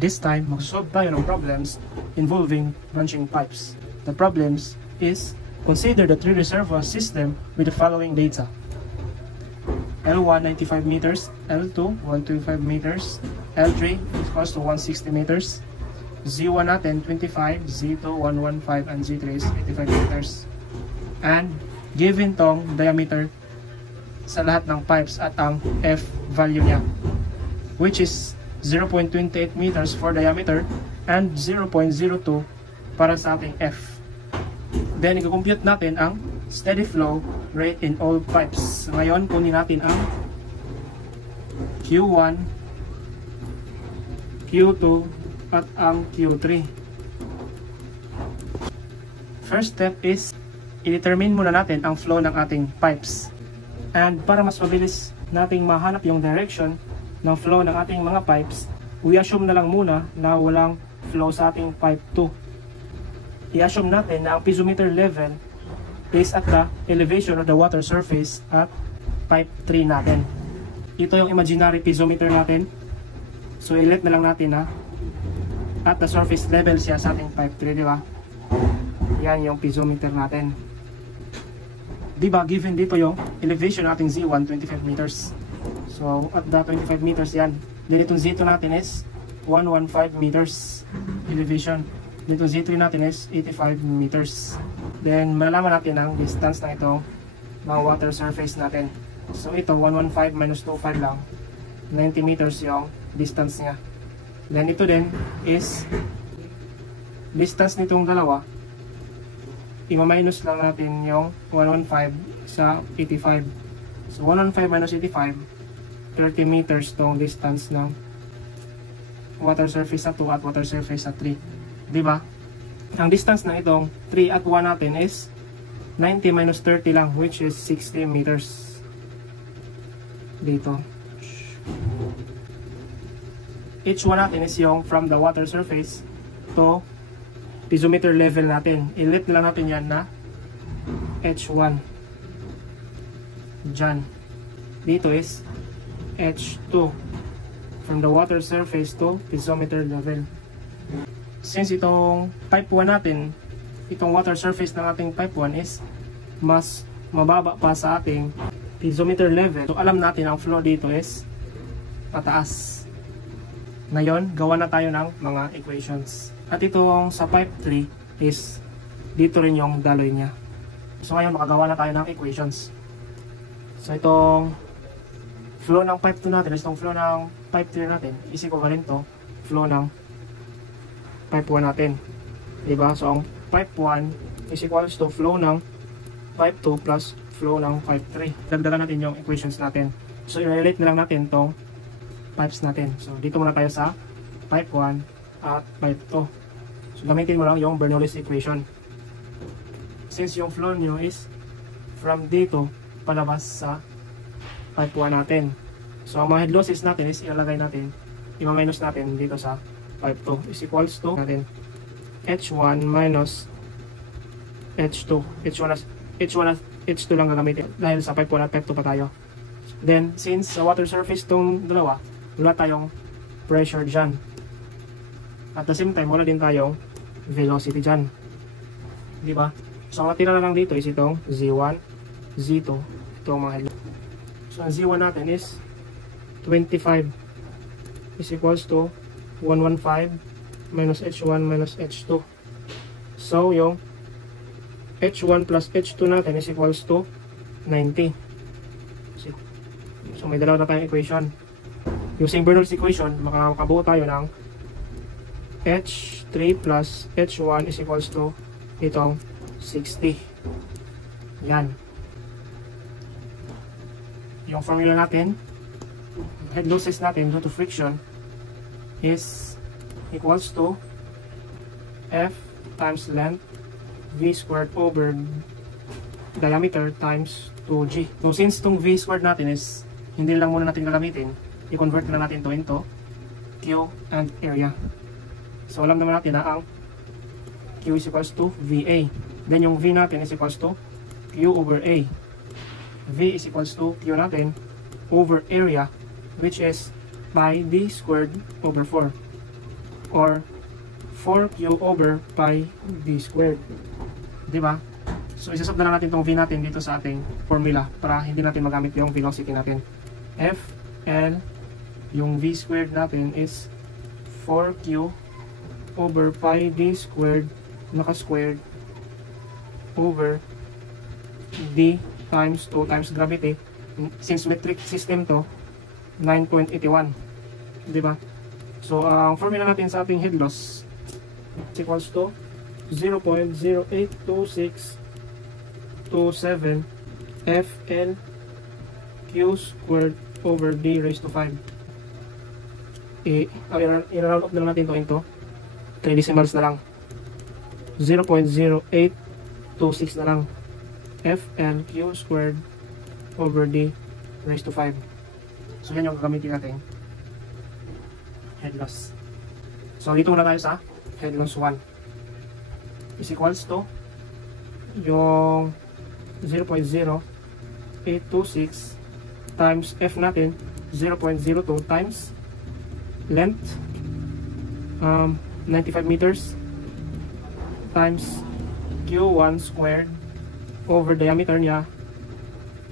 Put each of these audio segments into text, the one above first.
This time, mag-solve tayo ng problems involving branching pipes. The problems is, consider the three reservoir system with the following data. L1, 95 meters, L2, 125 meters, L3 equals to 160 meters, Z1 natin, 25, Z2, 115, and Z3 is 85 meters. And, given tong diameter sa lahat ng pipes at ang F value niya, which is 0.28 meters for diameter and 0.02 para sa ating F. Then, i-compute natin ang steady flow rate in all pipes. Ngayon, kunin natin ang Q1, Q2, at ang Q3. First step is, i-determine muna natin ang flow ng ating pipes. And para mas mabilis nating mahanap yung direction ng flow ng ating mga pipes, we assume na lang muna na walang flow sa ating pipe 2. I-assume natin na ang piezometer level is at the elevation of the water surface at pipe 3 natin. Ito yung imaginary piezometer natin. So i-let na lang natin na at the surface level siya sa ating pipe 3, di ba? Yan yung piezometer natin. Di ba, given dito yung elevation nating Z1, 25 meters. So, at the 25 meters yan. Then itong Z2 natin is 115 meters elevation. Dito Z3 natin is 85 meters. Then, malalaman natin ang distance na itong mga water surface natin. So, ito 115 minus 25 lang. 90 meters yung distance niya. Then, ito din is distance nitong dalawa. I-minus lang natin yung 115 sa 85. So, 115 minus 85, 30 meters tong distance ng water surface sa 2 at water surface sa 3. Diba? Ang distance na itong 3 at 1 natin is 90 minus 30 lang, which is 60 meters. Dito. Each one natin is yung from the water surface to piezometer level natin. I-let lang natin yan na H1. Diyan. Dito is H2 from the water surface to piezometer level. Since itong pipe 1 natin, itong water surface ng ating pipe 1 is mas mababa pa sa ating piezometer level, so alam natin ang flow dito is pataas. Ngayon, gawa na tayo ng mga equations. At itong sa pipe 3 is dito rin yung daloy niya. So ngayon, makagawa na tayo ng equations. So itong flow ng pipe 2 natin, itong flow ng pipe 3 natin, is equivalent to flow ng pipe 1 natin. Diba? So ang pipe 1 is equals to flow ng pipe 2 plus flow ng pipe 3. Dagdagan natin yung equations natin. So i-relate na lang natin tong pipes natin. So dito muna tayo sa pipe 1 at pipe 2. So gamitin mo lang yung Bernoulli's equation. Since yung flow nyo is from dito palabas sa pipe 1 natin. So ang mga head losses natin is ilalagay natin, i-minus natin dito sa pipe 2 is equals to natin H1 minus H2. H2 lang gagamitin dahil sa pipe 1 at pipe 2 pa tayo. Then since sa water surface tong dalawa, wala tayong pressure dyan. At the same time, wala din tayong velocity dyan. Diba? So ang natira lang dito is itong Z1, Z2, itong mga head. So ang Z1 natin is 25 is equals to 115 minus H1 minus H2. So yung H1 plus H2 natin is equals to 90. So may dalawa na tayong equation. Using Bernoulli's equation, makakabuo tayo ng H3 plus H1 is equals to itong 60. Yan. Yung formula natin, head losses natin due to friction is equals to F times length V squared over diameter times 2G. So since itong V squared natin is hindi lang muna natin gagamitin, i-convert na natin to into Q and area. So alam naman natin na ang Q is equals to VA. Then yung V natin is equals to Q over A. V is equals to Q natin over area, which is pi d squared over 4. or 4Q over pi V squared. Diba? So, isasub na lang natin itong V natin dito sa ating formula para hindi natin magamit yung velocity natin. Fl, yung V squared natin is 4Q over pi D squared naka-squared over D times 2 times gravity. Since metric system to, 9.81. Diba? So, ang formula natin sa ating head loss is equals to 0.082627 FL Q squared over D raised to 5. I-round up na natin ito into 3 decimals na lang. 0.0826 na lang. Fl Q squared over D raised to 5. So, yan yung gagamitin natin head loss. So, dito muna tayo sa head loss 1 is equals to yung 0.0826 times F natin 0.02 times length 95 meters times Q1 squared over diameter niya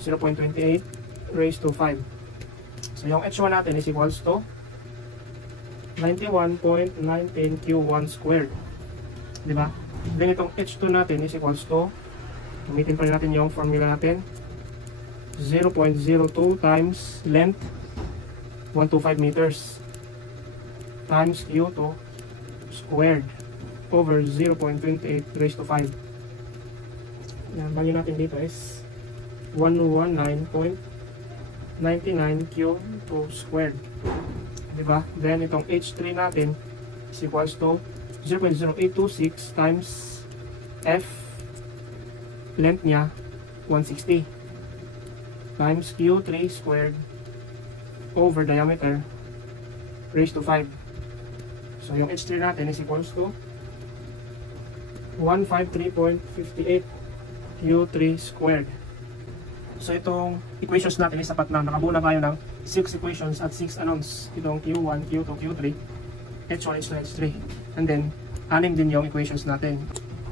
0.28 raised to 5. So yung H1 natin is equals to 91.19 Q1 squared. Diba? Then itong H2 natin is equals to, gamitin pa rin natin yung formula natin, 0.02 times length 125 meters times Q2 squared over 0.28 raised to 5. Yan, value natin dito is 119.99 Q2 squared. Diba? Then itong H3 natin is equals to 0.0826 times F length niya 160 times Q3 squared over diameter raised to 5. So yung H3 natin is equals to 153.58 Q3 squared. So itong equations natin is sapat na. Nakabuo na tayo ng 6 equations at 6 unknowns. Itong Q1, Q2, Q3, H1, H2, H3. And then, 6 din yung equations natin.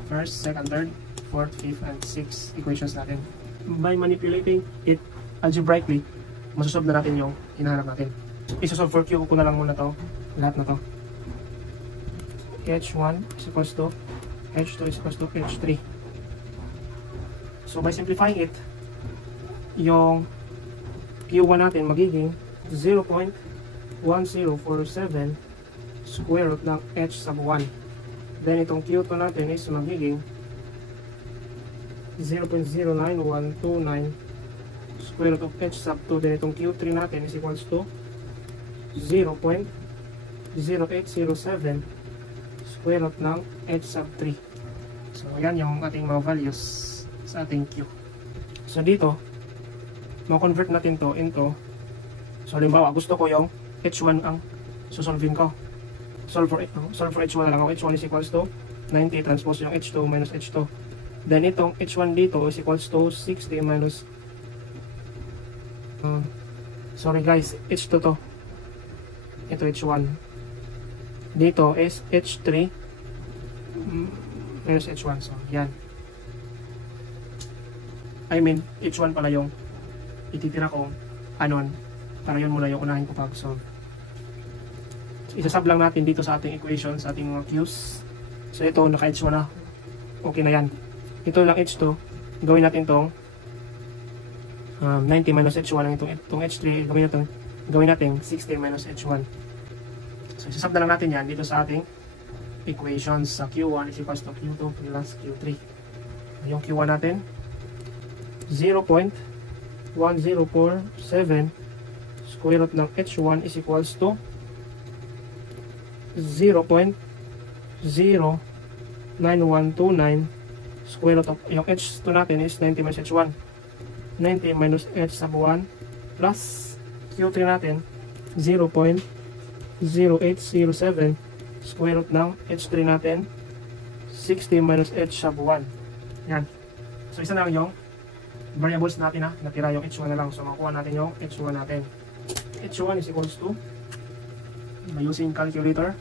First, second, third, fourth, fifth, and 6 equations natin. By manipulating it algebraically, masosolve na natin yung hinahanap natin. Isosolve for Q ko na lang muna to. Lahat na to. H1 is equals to H2 is equals to H3. So by simplifying it, yung Q1 natin magiging 0.1047 square root ng H sub 1. Then itong Q2 natin is magiging 0.09129 square root of H sub 2. Then itong Q3 natin is equals to 0.0807 square root ng H sub 3. So yan yung ating mga values sa ating Q. So dito, ma-convert natin to into, so halimbawa gusto ko yung H1 ang susolving ko. Solve for H1 na lang. H1 is equals to 90 transpose yung H2 minus H2. Then itong H1 dito is equals to 60 minus sorry guys, H2 to. Ito H1. Dito is H3 minus H1. So yan. I mean, H1 pala yung ititira ko anon. Para yun muna yung unahin ko pag-solve. So, isasub lang natin dito sa ating equation, sa ating mga Q's. So ito, naka-H1 na. Okay na yan. Ito lang H2. Gawin natin itong 90 minus H1. Itong H3, gawin natin 60 minus H1. So isasub na lang natin yan dito sa ating equations. Sa Q1 is equals to Q2 plus Q3. Yung Q1 natin, 0.1047 square root ng H1 is equals to 0.09129 square root of yung H2 natin is 90 minus H1. 90 minus H sub 1 plus Q3 natin 0.0807 square root ng H3 natin 60 minus H sub 1. Yan. So isa na lang yung variables natin na natira yung H1 na lang. So makuha natin yung H1 natin. H1 is equals to, by using calculator,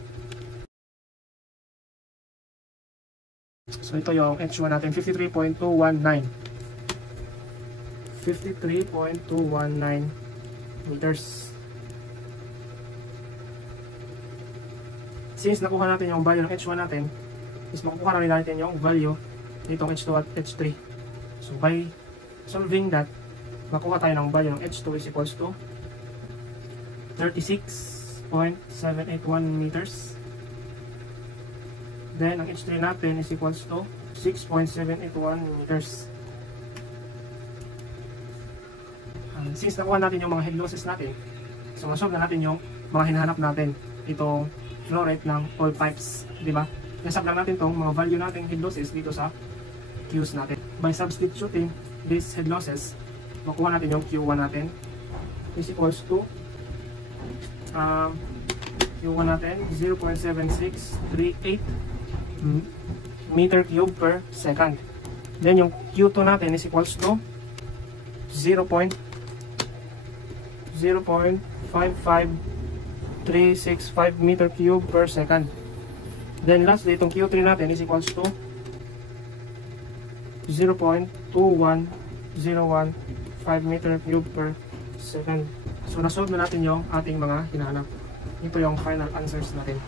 So ito yung H1 natin, 53.219. 53.219 meters. Since nakuha natin yung value ng H1 natin, is makukuha na rin natin yung value nitong H2 at H3. So by solving that, makuha tayo ng value ng H2 is equals to 36.781 meters. Then ang H3 natin is equals to 6.781 meters. Since nakuha natin yung mga head losses natin, so masolve na natin yung mga hinahanap natin, itong flow rate ng all pipes, di ba? Nasab lang natin itong mga value natin head losses dito sa Q's natin. By substituting these head losses, makuha natin yung Q1 natin is equals to Q1 natin 0.7638 meter cube per second. Then yung Q2 natin is equals to 0.55365 meter cube per second. Then lastly, itong Q3 natin is equals to 0.21015 meter cube per second. So nasolve na natin yung ating mga hinahanap. Ito yung final answers natin.